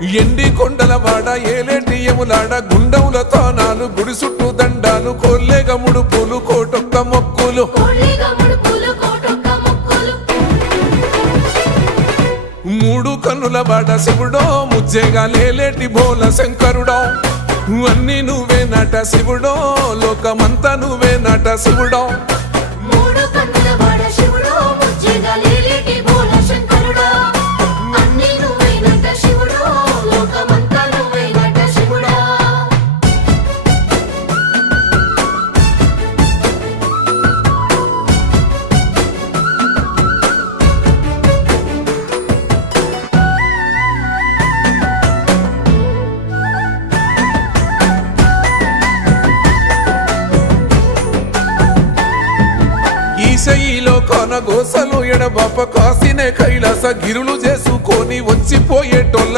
ఎండి కొండల వాడ ఏలేటియములాడ గుండముల తానాలు గుడి చుట్టూ దండాలు కోల్లేగ ముడుపులు కోటొక్క మొక్కులు మూడు కన్నుల వాడ శివుడో ముజ్జేగా లేలేటి బోల శంకరుడో అన్ని నువ్వే నట శివుడో లోకమంతా నువ్వే నట శివుడో ఈశయిలో కొనగోసలు ఎడబాప కాసినే కైలాస గిరులు చేసుకొని వచ్చిపోయేటోళ్ళ